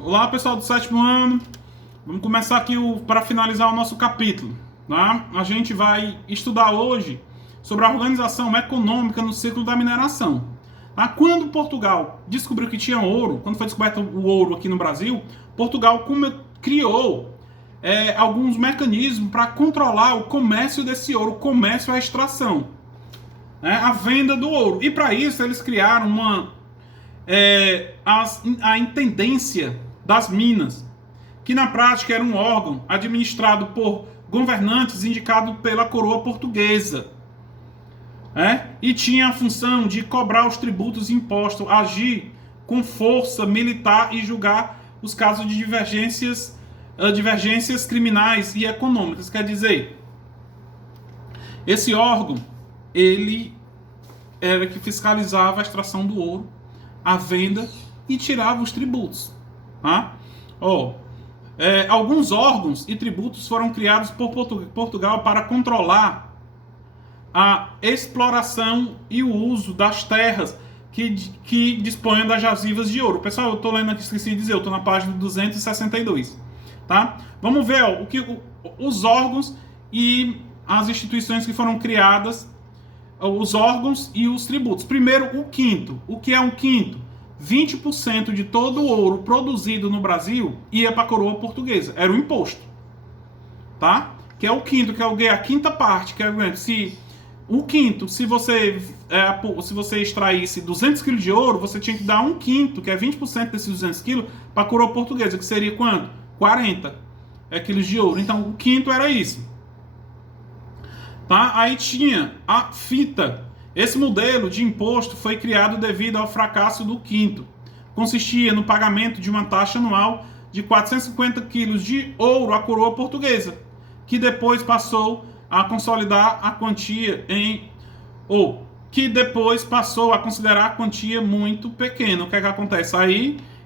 Olá, pessoal do sétimo ano. Vamos começar aqui para finalizar o nosso capítulo. Tá? A gente vai estudar hoje sobre a organização econômica no ciclo da mineração. Tá? Quando Portugal descobriu que tinha ouro, quando foi descoberto o ouro aqui no Brasil, Portugal criou alguns mecanismos para controlar o comércio desse ouro, o comércio à extração, né? A venda do ouro. E para isso eles criaram a Intendência das Minas, que na prática era um órgão administrado por governantes indicados pela coroa portuguesa, e tinha a função de cobrar os tributos e impostos, agir com força militar e julgar os casos de divergências criminais e econômicas. Quer dizer, esse órgão, ele era que fiscalizava a extração do ouro, a venda e tirava os tributos. Tá? Alguns órgãos e tributos foram criados por Portugal para controlar a exploração e o uso das terras que dispõem das jazivas de ouro. Pessoal, eu estou lendo aqui, esqueci de dizer, eu estou na página 262. Tá? Vamos ver os órgãos e as instituições que foram criadas, os órgãos e os tributos. Primeiro, o quinto. O que é um quinto? 20% de todo o ouro produzido no Brasil ia para a coroa portuguesa. Era o imposto. Tá? Que é o quinto, que é a quinta parte. Que é, se você extraísse 200 kg de ouro, você tinha que dar um quinto, que é 20% desses 200 kg, para a coroa portuguesa, que seria quanto? 40 quilos de ouro. Então, o quinto era isso. Tá? Aí tinha a fita. Esse modelo de imposto foi criado devido ao fracasso do quinto. Consistia no pagamento de uma taxa anual de 450 quilos de ouro à coroa portuguesa, que depois passou a consolidar a quantia que depois passou a considerar a quantia muito pequena. O que é que acontece?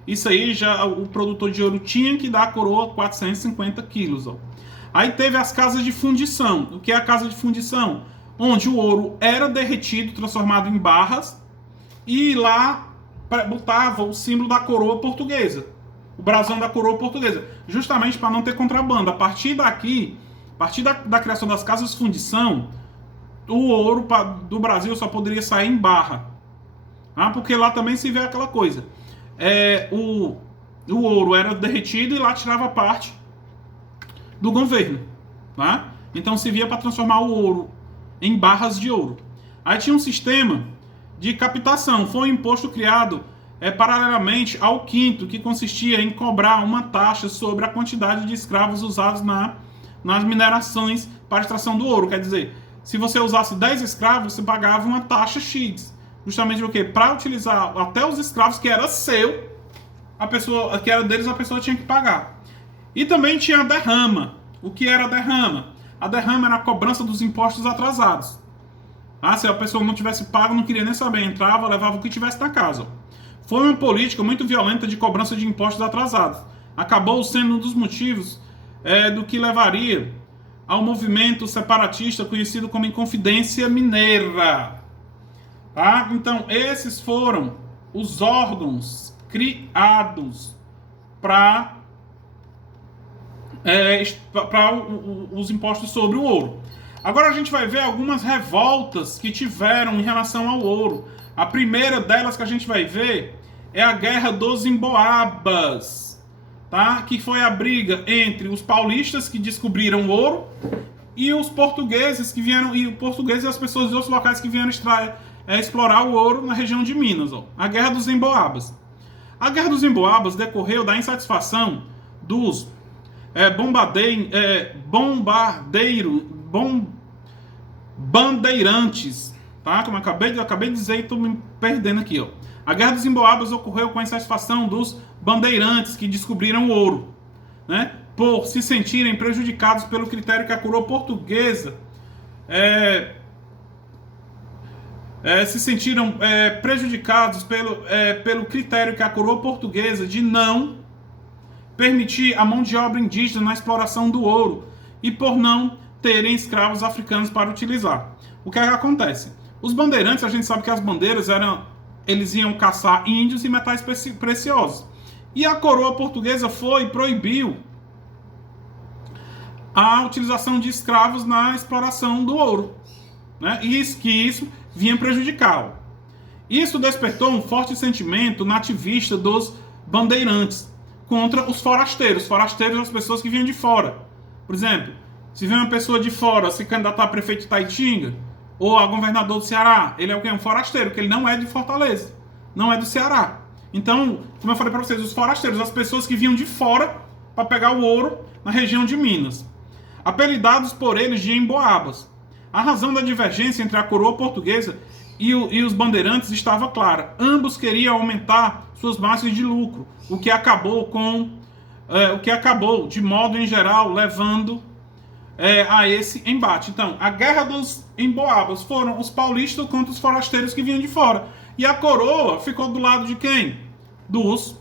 Isso aí já o produtor de ouro tinha que dar à coroa 450 quilos. Aí teve as casas de fundição. O que é a casa de fundição? Onde o ouro era derretido, transformado em barras, e lá botava o símbolo da coroa portuguesa, o brasão da coroa portuguesa, justamente para não ter contrabando. A partir da criação das casas de fundição, o ouro do Brasil só poderia sair em barra, porque lá também se vê aquela coisa. O ouro era derretido e lá tirava parte do governo. Tá? Então se via para transformar o ouro em barras de ouro. Aí tinha um sistema de captação. Foi um imposto criado paralelamente ao quinto, que consistia em cobrar uma taxa sobre a quantidade de escravos usados nas minerações para a extração do ouro. Quer dizer, se você usasse 10 escravos, você pagava uma taxa X. Justamente o quê? Para utilizar até os escravos que era seu, que era deles, a pessoa tinha que pagar. E também tinha a derrama. O que era a derrama? A derrama era a cobrança dos impostos atrasados. Se a pessoa não tivesse pago, não queria nem saber, entrava, levava o que tivesse na casa. Foi uma política muito violenta de cobrança de impostos atrasados. Acabou sendo um dos motivos do que levaria ao movimento separatista conhecido como Inconfidência Mineira. Tá? Então, esses foram os órgãos criados para os impostos sobre o ouro. Agora a gente vai ver algumas revoltas que tiveram em relação ao ouro. A primeira delas que a gente vai ver é a Guerra dos Emboabas, tá? Que foi a briga entre os paulistas que descobriram o ouro e os portugueses e as pessoas de outros locais que vieram explorar o ouro na região de Minas. A Guerra dos Emboabas. A Guerra dos Emboabas decorreu da insatisfação dos bandeirantes, tá? Como eu acabei de dizer e estou me perdendo aqui, A Guerra dos Emboabas ocorreu com a insatisfação dos bandeirantes que descobriram o ouro, né? Por se sentirem prejudicados pelo critério que a coroa portuguesa se sentiram prejudicados pelo critério que a coroa portuguesa de não permitir a mão de obra indígena na exploração do ouro e por não terem escravos africanos para utilizar. O que é que acontece? Os bandeirantes, a gente sabe que as bandeiras eles iam caçar índios e metais preciosos. E a coroa portuguesa foi e proibiu a utilização de escravos na exploração do ouro, né? E isso vinha prejudicá-lo. Isso despertou um forte sentimento nativista dos bandeirantes contra os forasteiros. Forasteiros são as pessoas que vinham de fora. Por exemplo, se vem uma pessoa de fora se candidatar a prefeito de Taitinga ou a governador do Ceará, ele é o quê? Um forasteiro, porque ele não é de Fortaleza, não é do Ceará. Então, como eu falei para vocês, os forasteiros, as pessoas que vinham de fora para pegar o ouro na região de Minas, apelidados por eles de emboabas. A razão da divergência entre a coroa portuguesa e os bandeirantes estava clara. Ambos queriam aumentar suas margens de lucro, o que acabou, de modo em geral, levando a esse embate. Então, a guerra dos emboabas foram os paulistas contra os forasteiros que vinham de fora. E a coroa ficou do lado de quem? Dos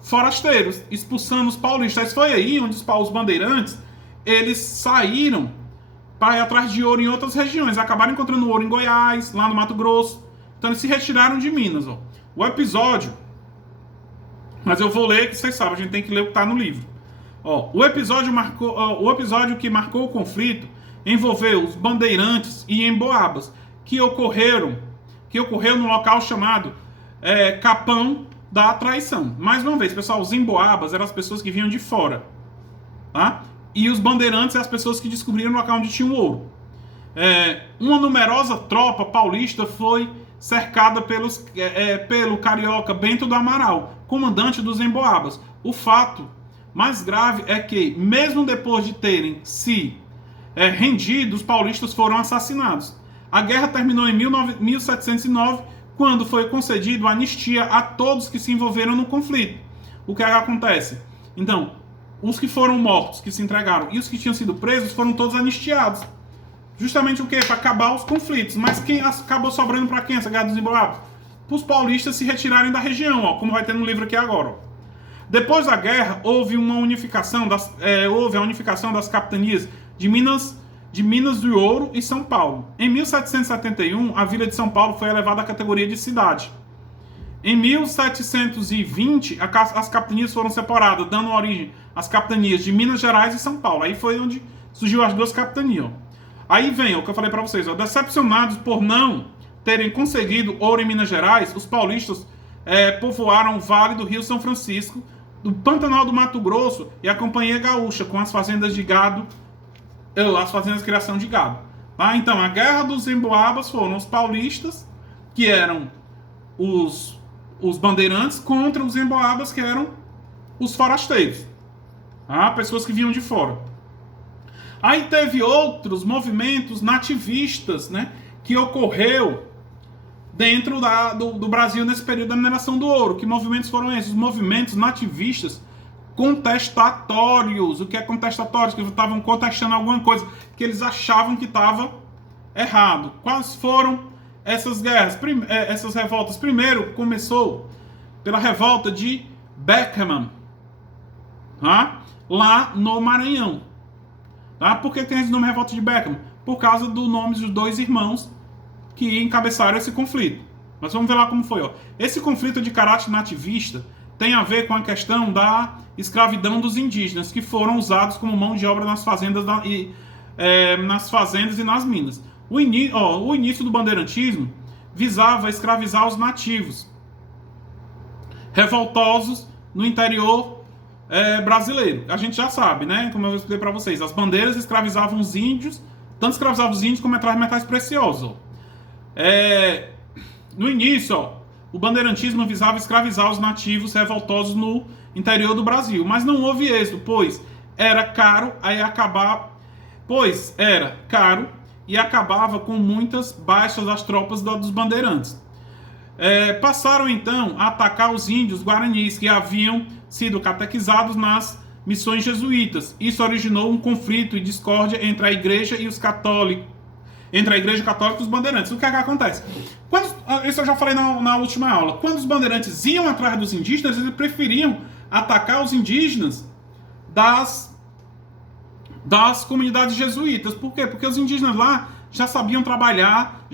forasteiros, expulsando os paulistas. Foi aí onde os bandeirantes eles saíram para ir atrás de ouro em outras regiões. Acabaram encontrando ouro em Goiás, lá no Mato Grosso. Então eles se retiraram de Minas. Ó. O episódio... Mas eu vou ler, que vocês sabem, a gente tem que ler o que está no livro. Ó, o episódio que marcou o conflito envolveu os bandeirantes e emboabas, que ocorreu no local chamado Capão da Traição. Mais uma vez, pessoal, os emboabas eram as pessoas que vinham de fora. Tá? E os bandeirantes são as pessoas que descobriram o local onde tinha o ouro. Uma numerosa tropa paulista foi cercada pelo carioca Bento do Amaral, comandante dos emboabas. O fato mais grave é que, mesmo depois de terem se rendido, os paulistas foram assassinados. A guerra terminou em 1709, quando foi concedido anistia a todos que se envolveram no conflito. O que acontece? Então, os que foram mortos, que se entregaram, e os que tinham sido presos foram todos anistiados. Justamente o quê? Para acabar os conflitos. Mas quem acabou sobrando para quem essa guerra dos emboabas? Para os paulistas se retirarem da região, ó, como vai ter no livro aqui agora. Ó. Depois da guerra, houve a unificação das capitanias de Minas do Ouro e São Paulo. Em 1771, a vila de São Paulo foi elevada à categoria de cidade. Em 1720, as capitanias foram separadas, dando origem às capitanias de Minas Gerais e São Paulo. Aí foi onde surgiu as duas capitanias. Ó. Aí vem o que eu falei para vocês. Ó. Decepcionados por não terem conseguido ouro em Minas Gerais, os paulistas povoaram o Vale do Rio São Francisco, do Pantanal do Mato Grosso e a Companhia Gaúcha, com as fazendas de gado, as fazendas de criação de gado. Tá? Então, a guerra dos emboabas foram os paulistas, que eram os bandeirantes, contra os emboabas, que eram os forasteiros. Tá? Pessoas que vinham de fora. Aí teve outros movimentos nativistas, né, que ocorreu dentro do Brasil nesse período da mineração do ouro. Que movimentos foram esses? Os movimentos nativistas contestatórios. O que é contestatórios? Que estavam contestando alguma coisa que eles achavam que estava errado. Quais foram essas guerras? Essas revoltas? Primeiro, começou pela revolta de Beckman, tá? Lá no Maranhão. Tá? Por que tem esse nome revolta de Beckman? Por causa do nome dos dois irmãos que encabeçaram esse conflito. Mas vamos ver lá como foi. Ó. Esse conflito de caráter nativista tem a ver com a questão da escravidão dos indígenas, que foram usados como mão de obra nas fazendas e nas minas. O início do bandeirantismo visava escravizar os nativos, revoltosos no interior brasileiro. A gente já sabe, né? Como eu expliquei para vocês, as bandeiras escravizavam os índios, tanto escravizavam os índios como atraíam metais preciosos. No início, o bandeirantismo visava escravizar os nativos revoltosos no interior do Brasil, mas não houve êxito, pois era caro e acabava com muitas baixas das tropas dos bandeirantes. Passaram então a atacar os índios guaranis que haviam sido catequizados nas missões jesuítas. Isso originou um conflito e discórdia entre a igreja e os católicos, entre a igreja católica e os bandeirantes. O que é que acontece? Isso eu já falei na última aula. Quando os bandeirantes iam atrás dos indígenas, eles preferiam atacar os indígenas das comunidades jesuítas. Por quê? Porque os indígenas lá já sabiam trabalhar,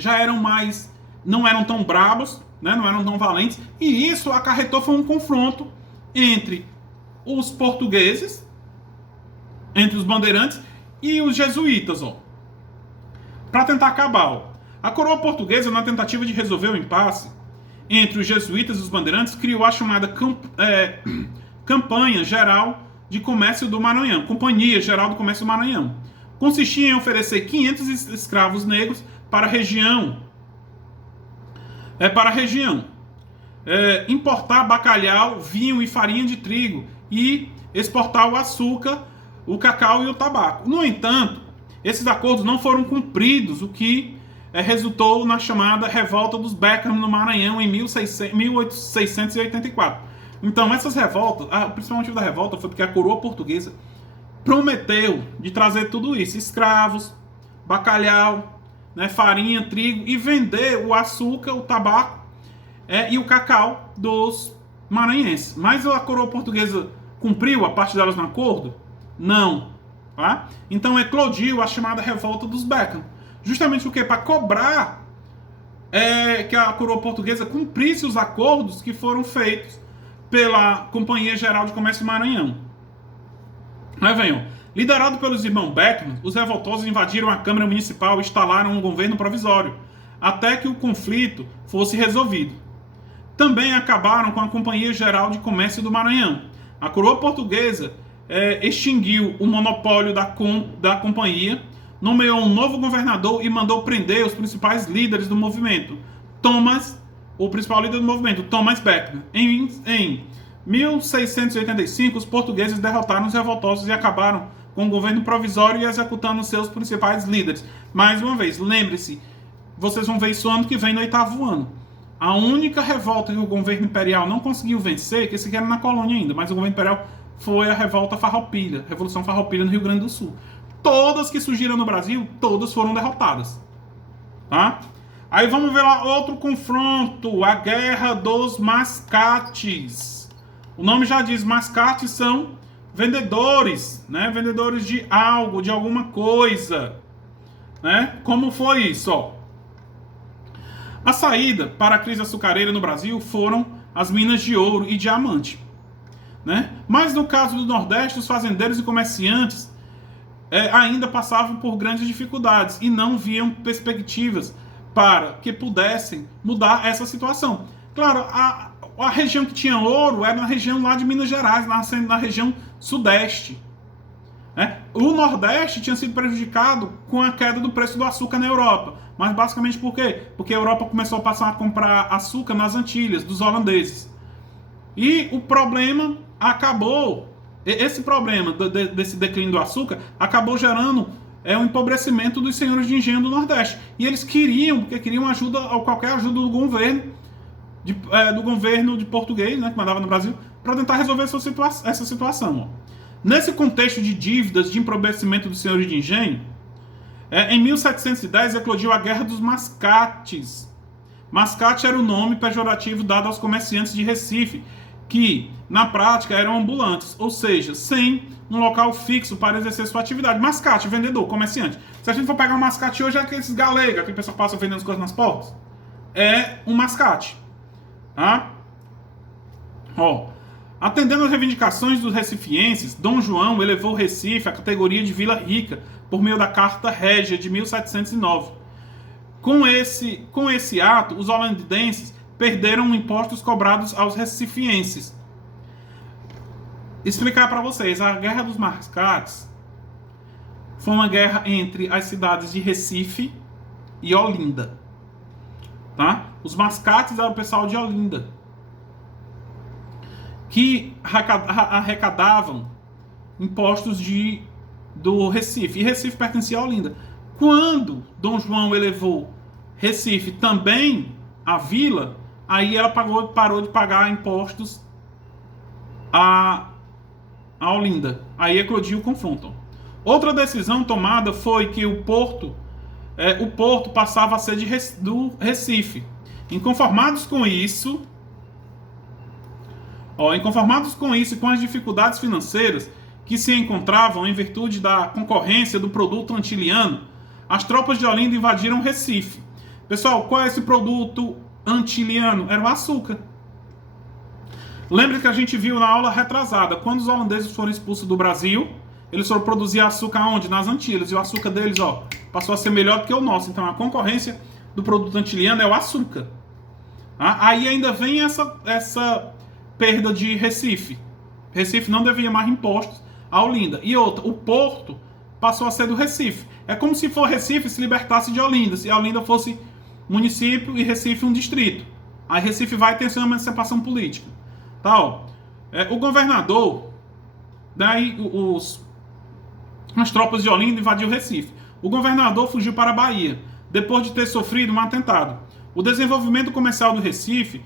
não eram tão bravos, né? Não eram tão valentes, e isso acarretou foi um confronto entre os portugueses, entre os bandeirantes e os jesuítas, para tentar acabar. A coroa portuguesa, na tentativa de resolver o impasse entre os jesuítas e os bandeirantes, criou a chamada Campanha Geral de Comércio do Maranhão, Companhia Geral do Comércio do Maranhão. Consistia em oferecer 500 escravos negros para a região, importar bacalhau, vinho e farinha de trigo e exportar o açúcar, o cacau e o tabaco. No entanto, esses acordos não foram cumpridos, o que resultou na chamada Revolta dos Beckham no Maranhão em 1884. Então, essas revoltas, o principal motivo da revolta foi porque a coroa portuguesa prometeu de trazer tudo isso, escravos, bacalhau, farinha, trigo, e vender o açúcar, o tabaco e o cacau dos maranhenses. Mas a coroa portuguesa cumpriu a parte delas no acordo? Não. Tá? Então eclodiu a chamada Revolta dos Beckham. Justamente o quê? Para cobrar que a coroa portuguesa cumprisse os acordos que foram feitos pela Companhia Geral de Comércio do Maranhão. Aí vem, liderado pelos irmãos Beckman, os revoltosos invadiram a Câmara Municipal e instalaram um governo provisório, até que o conflito fosse resolvido. Também acabaram com a Companhia Geral de Comércio do Maranhão. A coroa portuguesa extinguiu o monopólio da companhia, nomeou um novo governador e mandou prender os principais líderes do movimento. O principal líder do movimento, Thomas Beckman. Em 1685, os portugueses derrotaram os revoltosos e acabaram com o governo provisório e executando seus principais líderes. Mais uma vez, lembre-se, vocês vão ver isso ano que vem, no 8º ano. A única revolta que o governo imperial não conseguiu vencer, que esse aqui era na colônia ainda, mas o governo imperial, foi a revolta farroupilha, Revolução Farroupilha no Rio Grande do Sul. Todas que surgiram no Brasil, todas foram derrotadas. Tá? Aí vamos ver lá outro confronto, a Guerra dos Mascates. O nome já diz, mascates são vendedores, vendedores de algo, de alguma coisa. Como foi isso? A saída para a crise açucareira no Brasil foram as minas de ouro e diamante. Mas no caso do Nordeste, os fazendeiros e comerciantes ainda passavam por grandes dificuldades e não viam perspectivas para que pudessem mudar essa situação. Claro, a região que tinha ouro era na região lá de Minas Gerais, na região sudeste. O Nordeste tinha sido prejudicado com a queda do preço do açúcar na Europa. Mas basicamente por quê? Porque a Europa começou a passar a comprar açúcar nas Antilhas, dos holandeses. E o problema acabou, esse problema desse declínio do açúcar, acabou gerando um empobrecimento dos senhores de engenho do Nordeste. E eles queriam ajuda, ou qualquer ajuda do governo, de português, que mandava no Brasil, para tentar resolver essa situação. Nesse contexto de dívidas, de empobrecimento dos senhores de engenho, em 1710 eclodiu a Guerra dos Mascates. Mascate era o nome pejorativo dado aos comerciantes de Recife, que, na prática, eram ambulantes, ou seja, sem um local fixo para exercer sua atividade. Mascate, vendedor, comerciante. Se a gente for pegar um mascate hoje, é aqueles galega, que o pessoal passa vendendo as coisas nas portas. É um mascate. Tá? Atendendo às reivindicações dos recifienses, Dom João elevou Recife à categoria de Vila Rica por meio da Carta Régia de 1709. Com esse ato, os holandenses perderam impostos cobrados aos recifienses. Explicar para vocês, a Guerra dos Mascates foi uma guerra entre as cidades de Recife e Olinda. Tá? Os mascates eram o pessoal de Olinda, que arrecadavam impostos do Recife. E Recife pertencia a Olinda. Quando Dom João elevou Recife também à vila, aí ela parou de pagar impostos a Olinda. Aí eclodiu o confronto. Outra decisão tomada foi que o porto passava a ser do Recife. Inconformados com isso e com as dificuldades financeiras que se encontravam em virtude da concorrência do produto antiliano, as tropas de Olinda invadiram Recife. Pessoal, qual é esse produto antiliano? Era o açúcar. Lembra que a gente viu na aula retrasada, quando os holandeses foram expulsos do Brasil, eles foram produzir açúcar onde? Nas Antilhas. E o açúcar deles, ó, passou a ser melhor do que o nosso. Então a concorrência do produto antiliano é o açúcar. Tá? Aí ainda vem essa perda de Recife. Recife não devia mais impostos a Olinda. E outra, o porto passou a ser do Recife. É como se for Recife se libertasse de Olinda. Se a Olinda fosse município e Recife um distrito. Aí Recife vai ter uma emancipação política. Tá, ó. O governador, daí as tropas de Olinda invadiu Recife. O governador fugiu para a Bahia, depois de ter sofrido um atentado. O desenvolvimento comercial do Recife,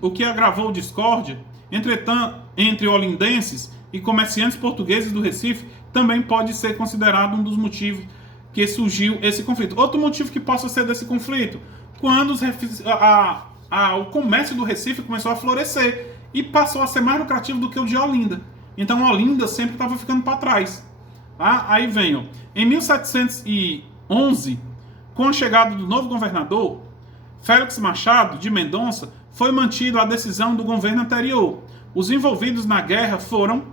o que agravou discórdia, entretanto, entre olindenses e comerciantes portugueses do Recife, também pode ser considerado um dos motivos que surgiu esse conflito. Outro motivo que possa ser desse conflito, quando o comércio do Recife começou a florescer e passou a ser mais lucrativo do que o de Olinda. Então Olinda sempre estava ficando para trás. Tá? Aí vem, ó, em 1711, com a chegada do novo governador, Félix Machado de Mendonça, foi mantida a decisão do governo anterior. Os envolvidos na guerra foram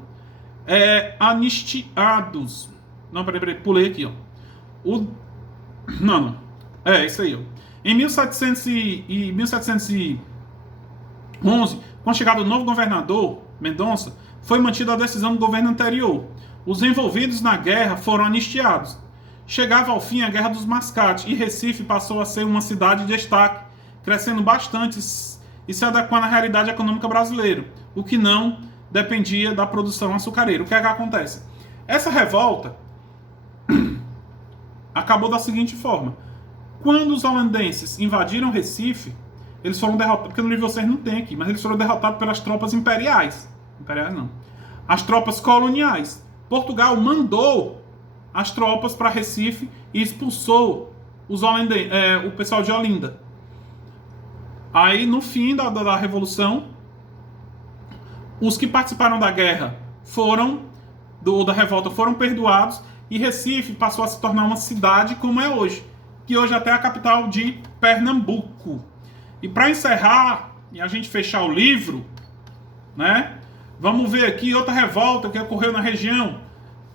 anistiados. Não, peraí, pulei aqui, ó. Isso aí, ó. Em 1711, com a chegada do novo governador, Mendonça, foi mantida a decisão do governo anterior. Os envolvidos na guerra foram anistiados. Chegava ao fim a Guerra dos Mascates e Recife passou a ser uma cidade de destaque, crescendo bastante e se adequando à realidade econômica brasileira, o que não dependia da produção açucareira. O que é que acontece? Essa revolta acabou da seguinte forma. Quando os holandenses invadiram Recife, eles foram derrotados, porque no livro vocês não tem aqui, mas eles foram derrotados pelas tropas imperiais. Imperiais não. As tropas coloniais. Portugal mandou as tropas para Recife e expulsou o pessoal de Olinda. Aí, no fim da Revolução, os que participaram da guerra da revolta foram perdoados e Recife passou a se tornar uma cidade como é hoje, que hoje até é a capital de Pernambuco. E para encerrar e a gente fechar o livro, né? Vamos ver aqui outra revolta que ocorreu na região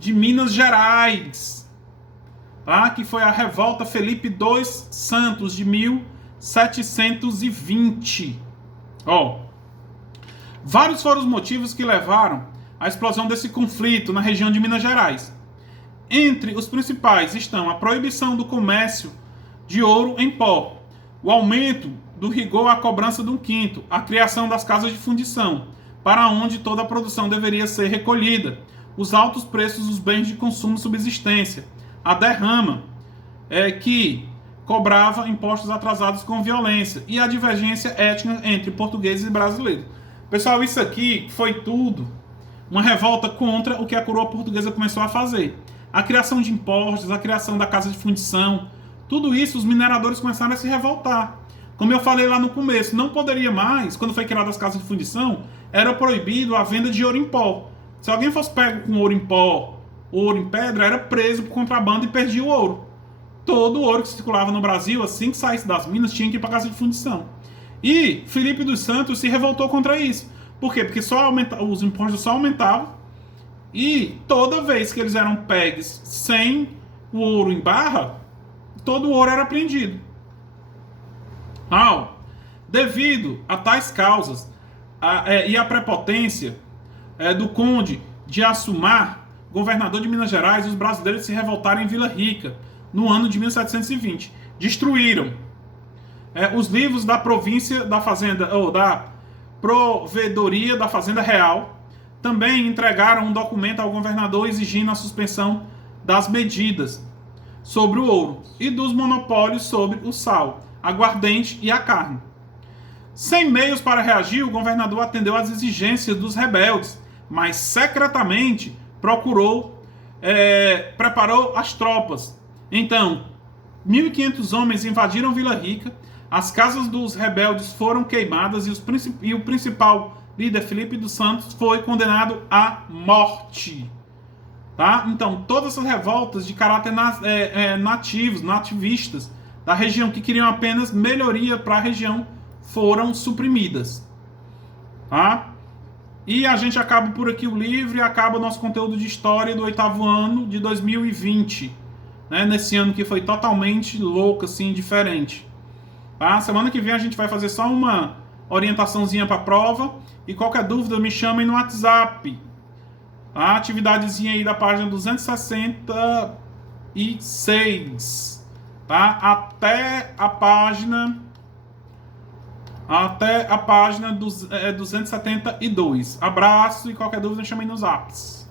de Minas Gerais, tá? Que foi a revolta Felipe II Santos de 1720. Ó, vários foram os motivos que levaram à explosão desse conflito na região de Minas Gerais. Entre os principais estão a proibição do comércio de ouro em pó, o aumento do rigor à cobrança de um quinto, a criação das casas de fundição, para onde toda a produção deveria ser recolhida, os altos preços dos bens de consumo e subsistência, a derrama, que cobrava impostos atrasados com violência, e a divergência étnica entre portugueses e brasileiros. Pessoal, isso aqui foi tudo uma revolta contra o que a coroa portuguesa começou a fazer. A criação de impostos, a criação da casa de fundição, tudo isso os mineradores começaram a se revoltar. Como eu falei lá no começo, não poderia mais, quando foi criada as casas de fundição, era proibido a venda de ouro em pó. Se alguém fosse pego com ouro em pó, ouro em pedra, era preso por contrabando e perdia o ouro. Todo o ouro que circulava no Brasil, assim que saísse das minas, tinha que ir para a casa de fundição. E Felipe dos Santos se revoltou contra isso. Por quê? Porque os impostos só aumentavam e toda vez que eles eram pegues sem o ouro em barra, todo o ouro era apreendido. Devido a tais causas e a prepotência do conde de Assumar, governador de Minas Gerais, os brasileiros se revoltaram em Vila Rica, no ano de 1720. Destruíram os livros da província da fazenda, ou da provedoria da fazenda real. Também entregaram um documento ao governador exigindo a suspensão das medidas sobre o ouro e dos monopólios sobre o sal, aguardente e a carne. Sem meios para reagir, o governador atendeu às exigências dos rebeldes, mas secretamente preparou as tropas. Então, 1.500 homens invadiram Vila Rica, as casas dos rebeldes foram queimadas e o principal líder, Felipe dos Santos, foi condenado à morte. Tá? Então, todas essas revoltas de caráter nativistas da região, que queriam apenas melhoria para a região, foram suprimidas. tá? E a gente acaba por aqui o livro e acaba o nosso conteúdo de história do 8º ano de 2020, né? Nesse ano que foi totalmente louco, assim, diferente. Tá? Semana que vem a gente vai fazer só uma orientaçãozinha para a prova. E qualquer dúvida me chamem no WhatsApp. A atividadezinha aí da página 266. Tá? Até a página 272. Abraço e qualquer dúvida me chamem nos apps.